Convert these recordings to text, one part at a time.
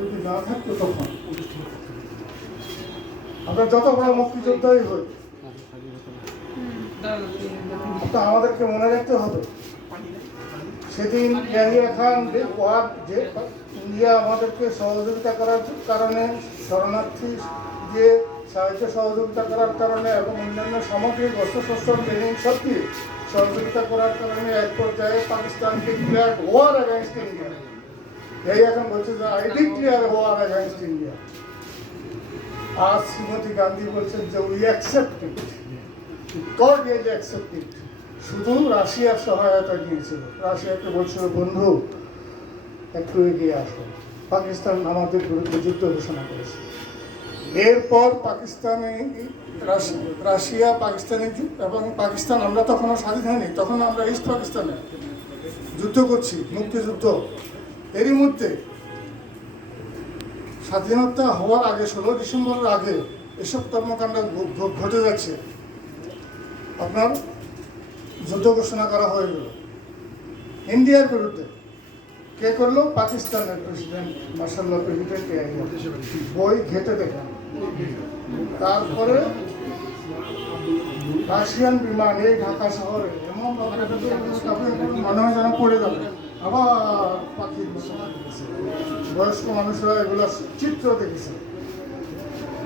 যদি না থাকতো তখন আমরা যত বড় মুক্তিযোদ্ধাই হই, আমাদেরকে মনে রাখতে হবে সেদিন ইয়াহিয়া খান যে ইন্ডিয়া আমাদেরকে সহযোগিতা করার কারণে, শরণার্থী দিয়ে সাহায্য সহযোগিতা করার কারণে এবং অন্যান্য সামগ্রিক অস্ত্রশস্ত্র ট্রেনিং সত্যি সহযোগিতা করার কারণে এক পর্যায়ে Pakistan declare war against India. এই এখন বলছে যে I declare war against India. আজ শ্রীমতী গান্ধী বলছেন যে we accept it, cordially accept it. শুধু রাশিয়ার সহায়তা দিয়েছিল, রাশিয়াকে বলছিল বন্ধু একটু এগিয়ে আসো। পাকিস্তান আমাদের বিরুদ্ধে যুদ্ধ ঘোষণা করেছে। এরপর পাকিস্তানে রাশিয়া পাকিস্তানে এবং পাকিস্তান, আমরা তখনও স্বাধীন হয়নি, তখন আমরা ইস্ট পাকিস্তানে যুদ্ধ করছি, মুক্তিযুদ্ধ। এরই মধ্যে স্বাধীনতা হওয়ার আগে 16 ডিসেম্বরের আগে এসব কর্মকাণ্ড ঘটে যাচ্ছে। আপনার যুদ্ধ ঘোষণা করা হয়ে গেল ইন্ডিয়ার বিরুদ্ধে। কে করলো? পাকিস্তানের প্রেসিডেন্ট, মার্শাল্লাহ প্রেসিডেন্ট বই ঘেটে দেখেন। তারপরে রাশিয়ান বিমান এই ঢাকা শহরে এমন মনে হয় যেন পড়ে যাবে। আবার পাখির বয়স্ক মানুষরা এগুলো চিত্র দেখেছে।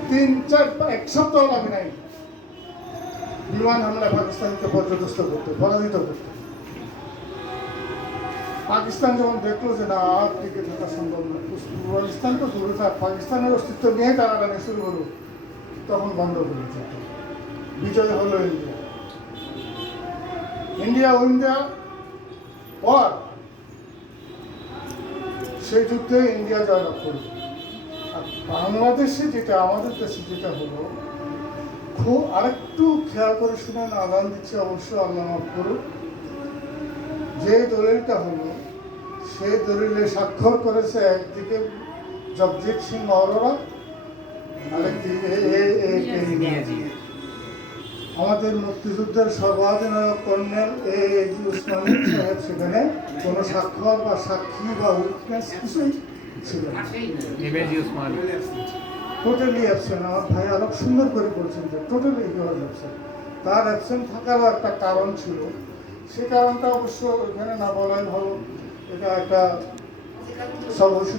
3-4 সপ্তাহ লাগে নাই বিমান হামলা পাকিস্তানকে পর্যদস্ত করতে, পরাজিত করতে। পাকিস্তান যখন দেখলো যে না আর টিকে থাকা সম্ভব না, পাকিস্তান তো দূরে থাক, পাকিস্তানের অস্তিত্ব নিয়ে টানাটানি শুরু হলো, তখন বন্ধ করে দিত। বিজয় হলো ইন্ডিয়া। ইন্ডিয়া পর সেই যুদ্ধে ইন্ডিয়া জয়লাভ করল। আর বাংলাদেশে যেটা, আমাদের দেশে যেটা হলো, খুব আরেকটু খেয়াল করে শুনে আদান দিচ্ছে, অবশ্য আল্লাহ মাফ করুক। যে দলিলটা হলো, সেই দলিলে স্বাক্ষর করেছে একদিকে জগজিৎ সিং অরোরা, আরেকদিকে আমাদের মুক্তিযুদ্ধের সর্বাধিনায়ক কর্নেল এজি উসমানী সাহেব। সেখানে কোনো স্বাক্ষর বা সাক্ষী বা উইটনেস কিছুই ছিল না, টোটালি অ্যাবসেন্ট। আমার ভাই আরো সুন্দর করে বলছেন যে টোটালি অ্যাবসেন্ট। তার অ্যাবসেন্ট থাকারও একটা কারণ ছিল, সে কারণটা অবশ্য এখানে না বলাই ভালো। এটা একটা সর্বস্ব